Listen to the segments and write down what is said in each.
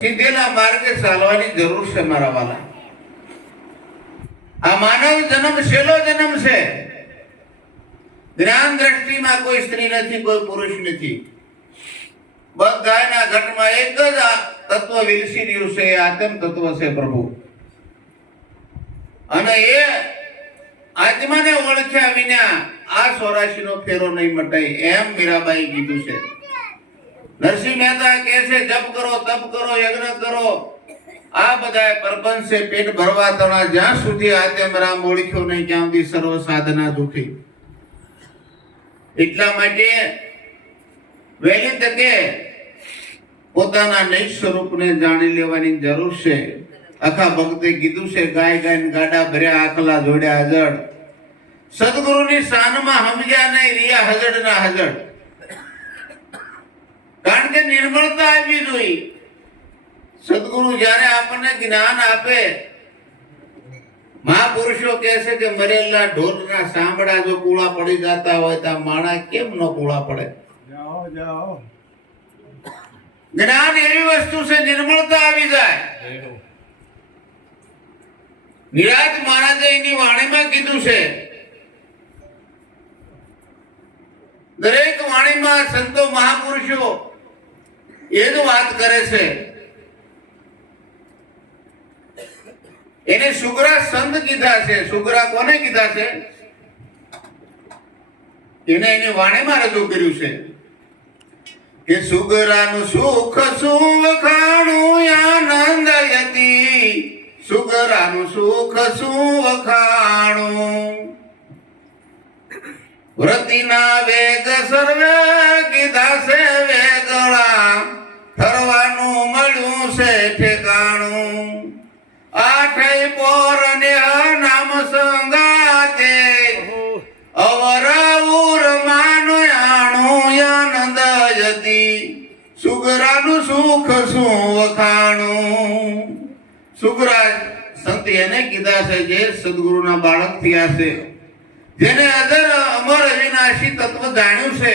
સીધેલા માર્ગે ચાલવાની જરૂર છે મારા વાલા. આ માનવ જન્મ છેલ્લો જન્મ છે. જ્ઞાન દ્રષ્ટિમાં કોઈ સ્ત્રી નથી, કોઈ પુરુષ નથી. બધાના ઘટમાં એક જ તત્વ વિલસી રહ્યું છે, આત્મ તત્વ છે પ્રભુ. અને એ આત્માને ઓળખ્યા વિના આ 84 નો ફેરો નહીં મટાય એમ મીરાબાઈ કીધું છે. નરસિંહ મહેતા કહે છે જપ કરો, તપ કરો, યજ્ઞ કરો, આ બધા પરપંચ છે. પેટ ભરવા તણા જ્યાં સુધી આત્મ રામ ઓળખ્યો નહીં ત્યાં સુધી સર્વ સાધના દુખી. એટલા માટે વહેલી તકે પોતાના નિજ સ્વરૂપને જાણી લેવાની જરૂર છે. આખા ભક્તે કીધું છે ગાય ગાય ગાડા ભર્યા આખલા જોડ્યા હજડ. સદગુરુની શાનમાં સમજ્યા નહીં રિયા હજડ ના હજડ. કારણ કે નિર્મળતા આવી જોઈએ. સદગુરુ જ્યારે આપણને જ્ઞાન આપે, મહાપુરુષો કહે છે કે મરેલા ઢોરના સાંભળા જો કુળા પડી જતા હોય તો માણા કેમ ન કુળા પડે? જ્ઞાન એવી વસ્તુ છે, નિર્મળતા આવી જાય. નિરાજ મહારાજે એની વાણીમાં કીધું છે, દરેક વાણીમાં સંતો મહાપુરુષો એ જ વાત કરે છે. એને સુગરા સંત કીધા છે. સુગરા કોને કીધા છે? એને એની વાણીમાં રજૂ કર્યું છે કે સુગરાનું સુખ સુવખાણું આનંદ યતી. સુગરાનું સુખ સુવખાણું વ્રતિના વેગ સર્વે કીધા છે વેગળા. ઠરવાનું મળ્યું છે ઠેકાણું. આઠે પોર ને નામ સંગાતે અવરાઉર માનયાણું આનંદ યતી. સુગરાનું સુખ શું વખાણું. સુગરા સંત એને કીધા છે જે સદગુરુના બાળક થયા છે, જેને અજર અમર અવિનાશી તત્વ જાણ્યું છે,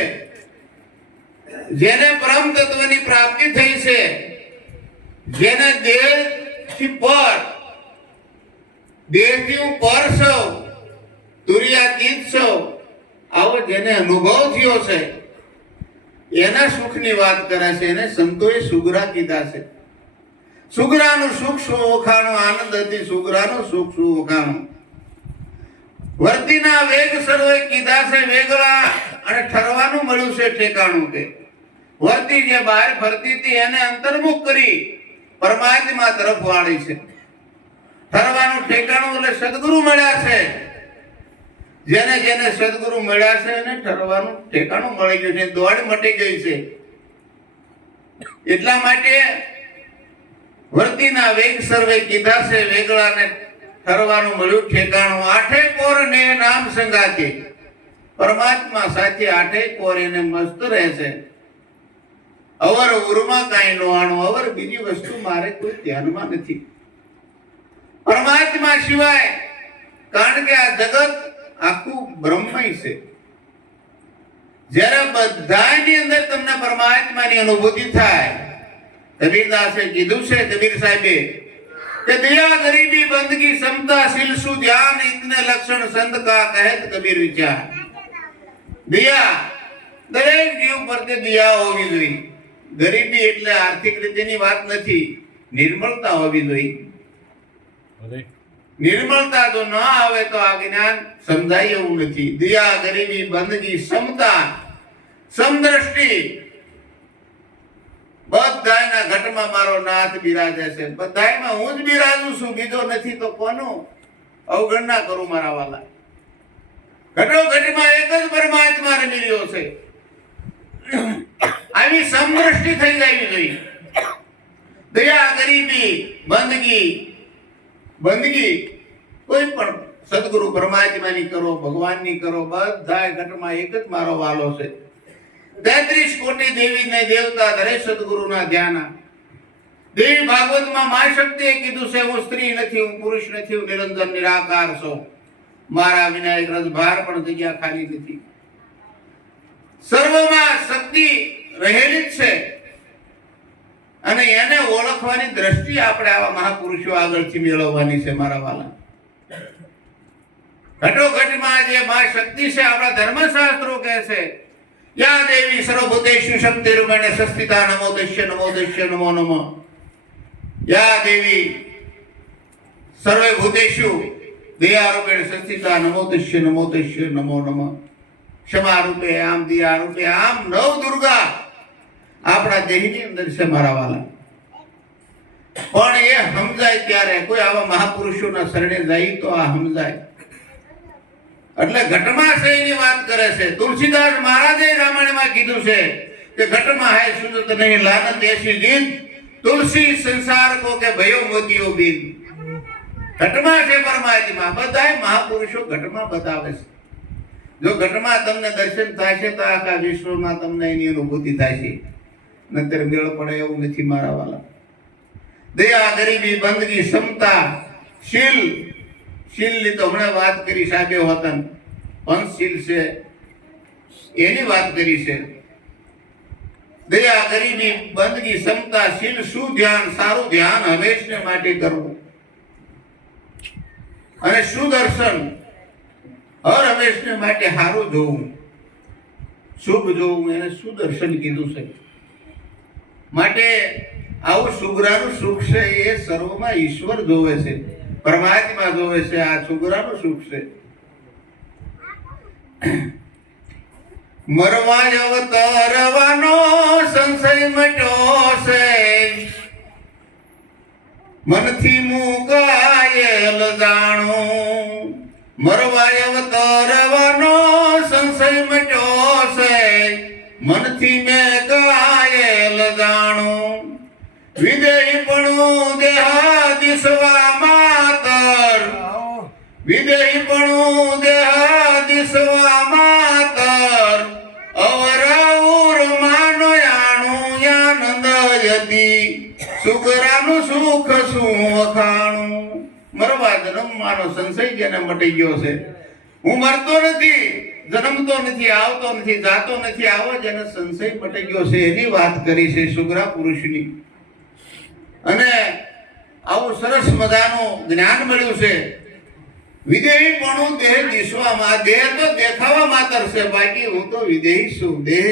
જેને પરમ તત્વની પ્રાપ્તિ થઈ છે, જેને દેહથી પર, દેહથી ઉપર સૌ, તુર્યાતીત સૌ, આવો જેને અનુભવ થયો છે, એના સુખની વાત કરે છે. એને સંતોએ સુગરા કીધા છે. સુગરાનું સુખ શું વખાણું, આનંદ હતી સુગરાનું સુખ શું વખાણું. વર્તીના વેગ સર્વે કીધા છે વેગળા, અને ઠરવાનું મળ્યું છે ઠેકાણું. કે વર્તી જે બહાર ફરતી હતી એને અંતર્મુખ કરી પરમાત્મા તરફ વાળી છે. ઠરવાનું ઠેકાણું એટલે સદગુરુ મળ્યા છે. જેને જેને સદગુરુ મળ્યા છે એને ઠરવાનું ઠેકાણું મળી ગયું છે, દોડ મટી ગઈ છે. એટલા માટે વર્તીના વેગ સર્વે કીધા છે વેગળા, ને ઠરવાનું મળ્યું ઠેકાણું. આઠે કોર ને નામ સંગાતે. પરમાત્મા સાથે આઠે કોર એને મસ્ત રહે છે. અવર ઉરમાં કાંઈ નો આણું. અવર બીજી વસ્તુ મારે કોઈ ધ્યાનમાં નથી પરમાત્મા સિવાય. કારણ કે આ જગત આખું બ્રહ્મમય છે. જ્યારે બધાની અંદર તમને પરમાત્માની અનુભૂતિ થાય, કબીરદાસે કીધું છે, કબીર સાહેબે કે દયા ગરીબી બંદગી સમતા શીલ સુ ધ્યાન ઇતને લક્ષણ સંત કા કહેત કબીર વિચાર. દયા દરેક જીવ પ્રત્યે દયા હોવી જોઈએ. ગરીબી એટલે આર્થિક રીતેની વાત નથી, નિર્મળતા હોવી જોઈએ. નિર્મળતા જો ન આવે તો આ જ્ઞાન સમજાય એવું નથી. દયા ગરીબી બંદગી સમતા સમદ્રષ્ટિ બધાના ઘટમાં મારો નાથ બિરાજે છે. બધામાં હું જ બિરાજું છું, બીજો નથી તો કોનું અવગણના કરું મારા વાલા. ઘટો ઘટમાં એક જ પરમાત્મા રમી રહ્યો છે. આવી સમદ્રષ્ટિ થઈ જવી જોઈએ. દયા ગરીબી બંદગી કોઈ પણ સદગુરુ પરમાત્માની કરો, ભગવાનની કરો, બધા ઘટમાં એક જ મારો વાલો છે. 33 કોટી દેવી ને દેવતા ધરે સદગુરુના ધ્યાન. દેવી ભાગવતમાં મા શક્તિએ કીધું છે હું સ્ત્રી નથી, હું પુરુષ નથી, હું નિરંજન નિરાકાર છું. મારા વિના એક રસભાર પણ જગ્યા ખાલી નથી. સર્વમાં શક્તિ રહેલી જ છે. અને એને ઓળખવાની દ્રષ્ટિ આપણે આવા મહાપુરુષો આગળથી મેળવવાની છે મારા વાલા. ઘટોઘટમાં જે મા શક્તિ છે, આપણા ધર્મશાસ્ત્રો કહે છે, યા દેવી સર્વભૂતેષુ શક્તિરૂપેણ સંસ્થિતા નમો દસ્ય નમો દસ્ય નમો નમઃ. યા દેવી સર્વે ભૂતેષુ દયારૂપેણ સંસ્થિતા નમો દસ્ય નમો દસ્ય નમો નમઃ. ક્ષમા રૂપે આમ, દયા રૂપે આમ, નવ દુર્ગા આપણા દેહની અંદર છે મારા વાલા. પણ એ સમજાય ત્યારે, કોઈ આવા મહાપુરુષોના શરણે જાય તો આ સમજાય. એટલે ઘટમાશયની વાત કરે છે. તુલસીદાસ મહારાજે રામાયણમાં કીધું છે કે ઘટમાં હૈ સુજત નહીં લાનત એસી જીત, તુલસી સંસાર કો કે ભયો મોતીઓ બીન. ઘટમાં છે પરમાત્મા. બધાય મહાપુરુષો ઘટમાં બતાવે છે. જો ઘટમાં તમને દર્શન થશે તો આખા વિશ્વમાં તમને એની અનુભૂતિ થશે. નતર મેળ પડે એવું નથી મારા વાલા. દયા, ગરીબી, બંદગી, ક્ષમતા, શીલ. શીલની તો હમણાં વાત કરી સાહેબે વતન, પંચશીલ છે એની વાત કરી છે. દયા, ગરીબી, બંદગી, ક્ષમતા, શીલ, શું ધ્યાન, સારું ધ્યાન હંમેશને માટે કરવું, અને સુદર્શન હર હંમેશને માટે સારું જોવું, શુભ જોવું, એને સુદર્શન કીધું છે. માટે આવું સુગરાનું સુખ છે એ સર્વમાં ઈશ્વર જોવે છે, પરમાત્મા જોવે છે. આ સુગરાનું સુખ છે. મરવા અવતરવાનો સંશય મટ્યો છે, મનથી મુકાયેલ જાણું. મરવા અવતરવાનો સંશય મટ્યો છે, મનથી મેં કાયેલ જાણું. વિદેહીપણું દેહાદિસવા માતર, વિદેહીપણું દેહાદિસવા માતર, અવરાઉર માનો યાણું આનંદ યતી, સુગરાનું સુખ શું વખાણું. મરવા જન્મવાનો સંશય જેને મટી ગયો છે. હું મરતો નથી, જન્મતો નથી, આવતો નથી, જાતો નથી, આવો જેને સંશય મટી ગયો છે એની વાત કરી છે સુગરા પુરુષની. અને આવું સરસ મજાનું જ્ઞાન મળ્યું છે. વિદેહીપણું દેહ દિશવામાં, દેહ તો દેખાવા માત્ર છે, બાકી હું તો વિદેહી છું, દેહ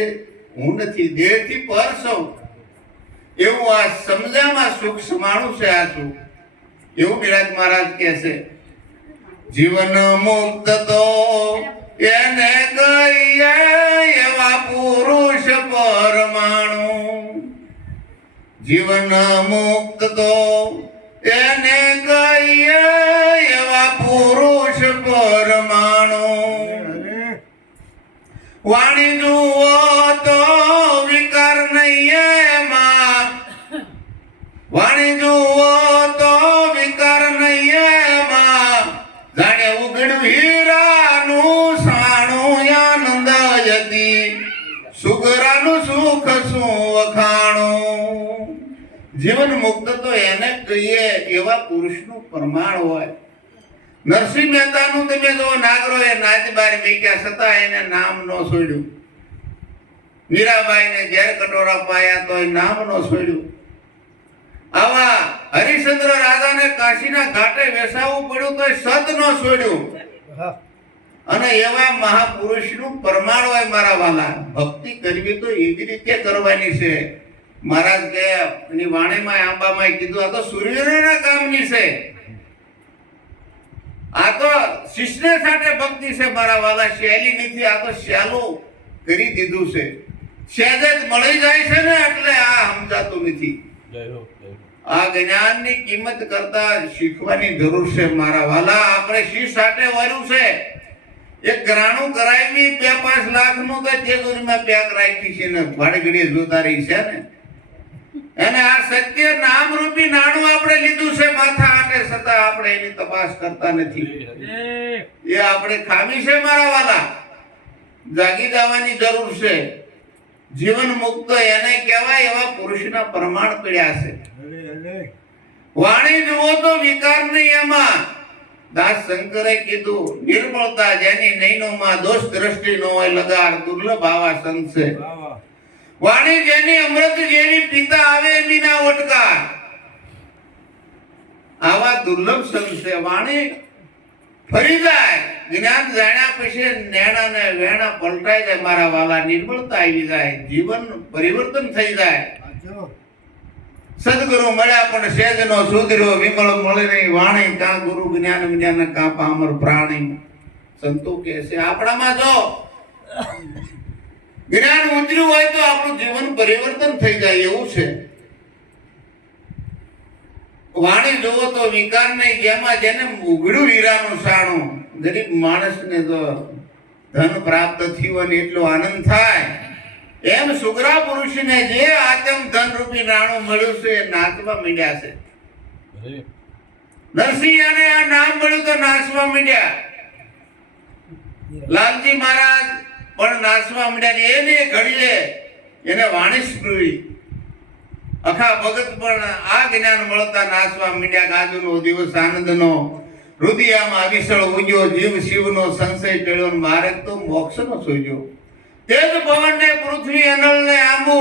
હું નથી, દેહથી પર છું એવું આ સમજામાં સુખ સમાણું છે. આ સુખ એવું બિરાજ મહારાજ કહે છે. જીવન મુક્ત તો એને કહીએ એવા પુરુષ પરમાણુ. જીવન મુક્ત તો એને કહીએ એવા પુરુષ પરમાણુ. વાણી જુઓ તો વિકાર નહીં એમાં, વાણી જુઓ તો વિકાર નહીં એમાં, જાણે ઉગડ્યું હીરાનું સાણું આનંદ યતી, સુગરાનું સુખ શું વખાણું. જીવન મુક્ત તો એને કહીએ એવા પુરુષનું પ્રમાણ હોય. નરસિંહ મહેતાનું તમે જો નાગરો એ નાચબાર મેક્યા છતાં એને નામ ન છોડ્યું. મીરાબાઈને ઝેર કટોરા પાયા તો નામ ન છોડ્યું. આવા હરિશ્ચંદ્ર રાજાને કાશીના ઘાટે વેસાવવું પડ્યું તો સત ન છોડ્યું. અને એવા મહાપુરુષનું પ્રમાણ હોય મારા વાલા. ભક્તિ કરવી તો એવી રીતે કરવાની છે. મહારાજ કે એની વાણીમાં આંબામાં કીધું આ તો સૂર્યના કામની છે, આ તો શિષ્ય સાથે ભક્તિ છે મારા વાલા. શૈલી નથી, આ તો શ્યાલું કરી દીધું છે. સહેજ જ મળી જાય છે ને એટલે આ સમજાતું નથી. આ જ્ઞાનની કિંમત કરતા શીખવાની જરૂર છે મારા વાલા. આપણે શિષ્ય સાથે વર્યું છે. એક ગ્રાણું કરાવી 2-5 લાખ નું તો તેજોરીમાં પેક રાખી છે ને ભાડે જોતા રહી છે ને. અને આ સત્ય નામ રૂપી નાણું આપણે લીધું છે માથા આટે, છતાં આપણે એની તપાસ કરતા નથી. એ આપણે ખામી છે મારા વાલા. જાગી જવાની જરૂર છે. જીવન મુક્ત એને કહેવાય એવા પુરુષના પ્રમાણ પડ્યા છે. વાણી જુઓ તો વિકાર નહીં એમાં. દાસ શંકરે કીધું નિર્મળતા જેની નૈનોમાં દોષ દ્રષ્ટિ નો હોય લગાર, દુર્લભ આવા સંત છે. વાણી જેની અમૃત જેની પિતા આવે એની ના ઓટકાર. આવા દુર્લભ સંત છે. વાણી ફરી જાય, જ્ઞાન જાણ્યા પછી નેણા ને વેણા પલટાઈ જાય મારા વાલા, નિર્મળતા આવી જાય, જીવન પરિવર્તન થઈ જાય. સદગુરુ મળ્યા પણ સેજનો સુધર્યો, વિમળ મળે નહીં વાણી, કા ગુરુ જ્ઞાન વિજ્ઞાન કા પામર પ્રાણી. સંતો કહે છે આપણામાં જો જ્ઞાન ઉતર્યું હોય તો આપણું જીવન પરિવર્તન થઈ જાય એવું છે. વાણી જોવો તો વિકાર નહીં, જેમાં જેને ઉઘડું હીરાનું સાણું, ગરીબ માણસને તો ધન પ્રાપ્ત થયું અને એટલો આનંદ થાય, એમ સુગ્રા પુરુષને જે આત્મ ધન રૂપી નાણું મળ્યું છે એ નાચવા માંડ્યા છે. નરસિંહ અને આ નામ મળ્યું તો નાચવા માંડ્યા. લાલજી મહારાજ પણ નાચવા માંડ્યા. એને ઘડીએ એને વાણી સ્પૃહી. અખા ભગત પણ આ જ્ઞાન મળતા નાચવા માંડ્યા. ગાજુનો દિવસ આનંદનો, રુદિયામાં અવિસળ ઉગ્યો, જીવ શિવનો સંશય ટળ્યો, માર્ગ તો મોક્ષનો સોજ્યો. તેજ પવનને પૃથ્વી અનલને આંબુ,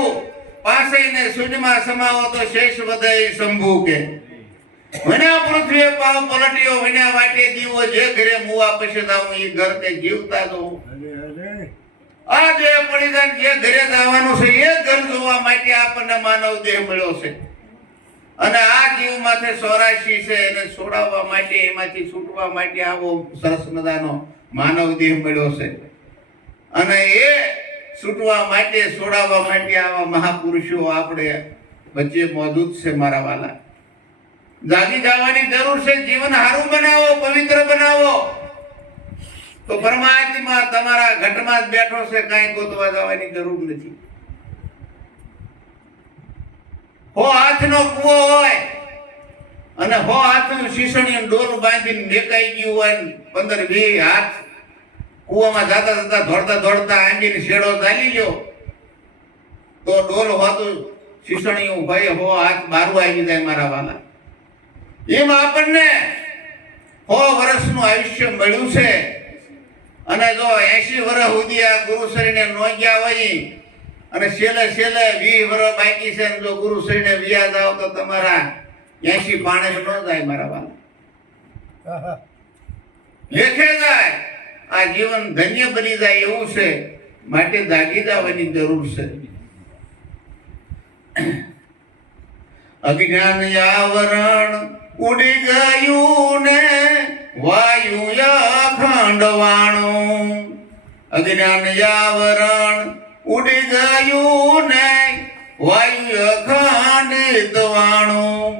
પાસઈને સૂર્યમાં સમાવો તો શેષ વધે શંભુ કે. વિના પૃથ્વીએ પાવ પલટ્યો, વિના વાટે દીવો, જે ઘરે મુવા પછી જાઉં એ ઘર તે જીવતા દઉં. આ દેહ પડી જાય, જે ઘરે જવાનું છે એ ઘર જોવા માટે આપણને માનવ દેહ મળ્યો છે. અને આ જીવ માથે 84 છે, એને છોડાવવા માટે, એમાંથી છૂટવા માટે આવો સરસ મજાનો માનવ દેહ મળ્યો છે. અને એ છૂટવા માટે, છોડાવવા માટે આવા મહાપુરુષો આપણે વચ્ચે મોજૂદ છે મારા વાલા. જાગી જવાની જરૂર છે. જીવન સારું બનાવો, પવિત્ર બનાવો તો પરમાત્મા તમારા ઘટમાં જ બેઠો છે, કાંઈ ગોતવા જવાની જરૂર નથી. હો હાથનો કૂવો હોય અને હો હાથનું શીશણી ડોલ બાંધીને મેકાઈ ગયું હોય, 15-20 હાથ કૂવામાં જતા જતા દોડતા આંગીને શેડો ચાલી લ્યો તો ડોલ હોતું શીશણીયું ભાઈ હો હાથ બારું આવી જાય મારા વાલા. એમ આપણને 100 વર્ષનું આયુષ્ય મળ્યું છે. અને જો 80 વર્ષ સુધી આ ગુરુ શરીરને નો ગયા હોય અને છેલ્લે 20 વર્ષ બાકી છે, જો ગુરુ શરીરને વ્યાજ આવ તો તમારા 80 પાણે ન જાય મારા વાલા, લેખે જાય. આ જીવન ધન્ય બની જાય એવું છે. માટે જાગી જવાની જરૂર છે. અજ્ઞાન આવરણ ઉડી ગયું ને વાયુ અખંડ વાણું. અજ્ઞાન આવરણ ઉડી ગયું ને વાયુ અખંડિત વાણું.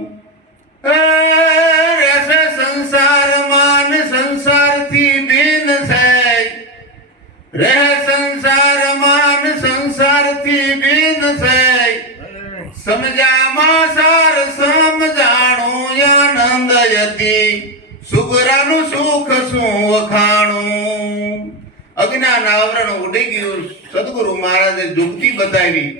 રસ સંસારમાં સંસારથી ભિન્ન છે, રહે સંસારમાં સંસારથી ભિન્ન છે. સમજામાં સાર સમજાણું આનંદ યતી, સુગરાનું સુખ શું વખાણું. અજ્ઞાન આવરણ ઉડી ગયું. સદગુરુ મહારાજે જુગતી બતાવી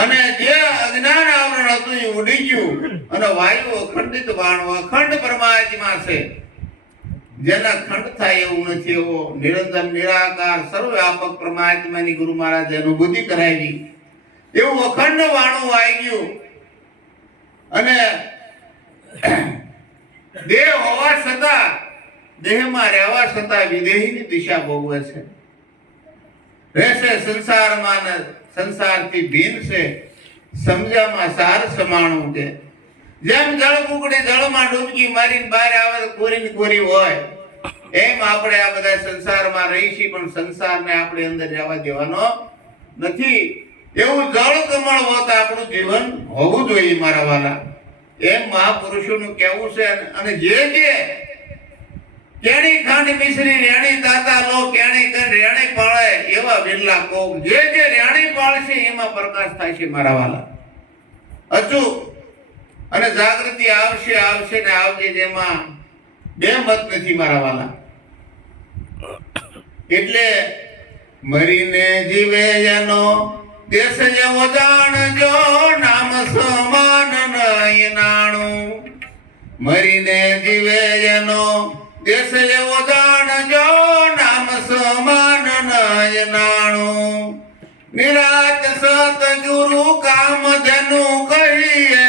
અને જે અજ્ઞાન આવરણ હતું એ ઉડી ગયું અને વાયુ અખંડિત વાણું. અખંડ પરમાત્મા છે, જેના ખંડ થાય એવું નથી. એવો નિરંતર નિરાકાર સર્વવ્યાપક પરમાત્માની ગુરુ મહારાજે અનુભૂતિ કરાવી. એવું અખંડ વાણું આવી ગયું. અને દેહ હોવા છતાં, દેહમાં રહેવા છતાં વિદેહીની દિશા ભોગવે છે. રહેશે સંસારમાં ને સંસારથી ભિન્ન છે. સમજામાં સાર સમાણું કે. જેમ જળ કુકડી જળમાં ડૂબકી મારીને બહાર આવે તો કોરીને કોરી હોય, એમ આપણે આ બધા સંસારમાં રહી છીએ, પણ સંસારને આપણે અંદર રહેવા દેવાનો નથી. એવું જળ કમળ હોત આપણું જીવન હોવું જોઈએ મારા વાલા. એમ મહાપુરુષોનું કહેવું છે. અને જે કેણી ખાંડ મિશ્રી રેણી તાતા લો, કેણી કન રેણી પાળે એવા વિરલા કોક. જે રેણી પાળશે એમાં પ્રકાશ થાય છે મારા વાલા. અચૂક અને જાગૃતિ આવશે ને આવજે, જેમાં બે મત નથી મારા વાલા. એટલે મરીને જીવે એનો દેશ એવો જાણજો, નામ સમાન નહીં નાણું. મરીને જીવે એનો દેશ એવો જાણજો, નામ સમાન નહીં નાણું. નિરાત સતગુરુ કામ ધેનુ કહીએ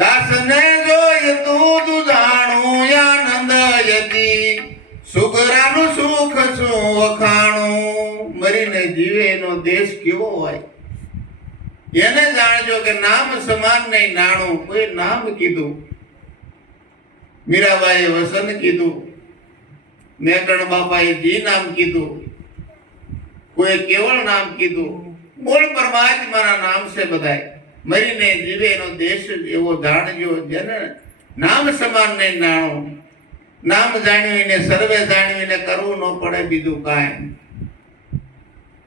દાસને જોય તું દુધાણું આનંદ યતી સુગરાનું સુખ શું વખાણું. મરીને જીવે એનો દેશ કેવો હોય એને જાણજો કે નામ સમાન નહીં નાણું. કોઈ નામ કીધું, મીરાબાઈએ વસન કીધું, મેકણ બાપાએ જી નામ કીધું, કોઈ કેવળ નામ કીધું. મૂળ પરમાત્માના નામ છે બધાય. મરીને જીવે એનો દેશ એવો જાણજો જેને નામ સમાન નહીં નાણું. નામ જાણ્યું એને સર્વે જાણ્યું એને કરવું ન પડે બીજું કાંઈ.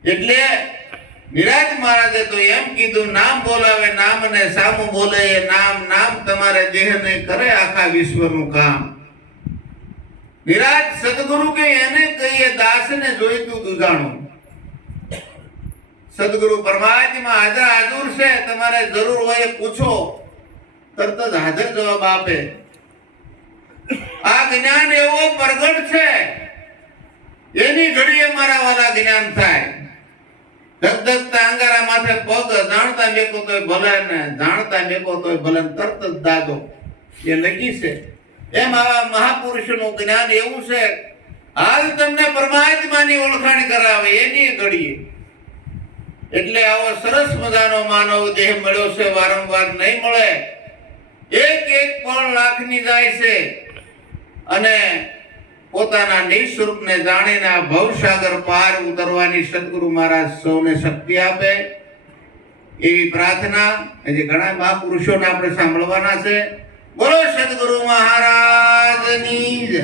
એટલે નિરાજ મહારાજે તો એમ કીધું, નામ બોલાવે નામ ને સામું બોલે એ નામ. નામ તમારે દેહને કરે આખા વિશ્વનું કામ. નિરાજ સદગુરુ કે એને કહીએ દાસને જોઈતું દુજાણું. સદગુરુ પરમાત્મા હાજર છે. તમારે જરૂર હોય પૂછો, તરત જ હાજર જવાબ આપે. આ જ્ઞાન એવો પ્રગટ છે એની ઘડીએ મારા વાલા જ્ઞાન થાય. ધગધગતા અંગારા માથે પગ જાણતા મેકો તોય ભલે ને જાણતા મેકો તોય ભલે, તરત જ દાદો એ નક્કી છે. એમ આવા મહાપુરુષોનું જ્ઞાન એવું છે, હાલ તમને પરમાત્માની ઓળખાણ કરાવે એની ઘડીએ. એટલે આવો સરસ મજાનો માનવ દેહ મળ્યો છે, વારંવાર નહીં મળે. એક એક પળ લાખની જાય છે અને પોતાના નિસ્વરૂપને જાણીને આ ભવસાગર પાર ઉતરવાની સદગુરુ મહારાજ સૌને શક્તિ આપે એવી પ્રાર્થના. હજી ઘણા મહાપુરુષોને આપણે સાંભળવાના છે. બોલો સદગુરુ મહારાજની જય.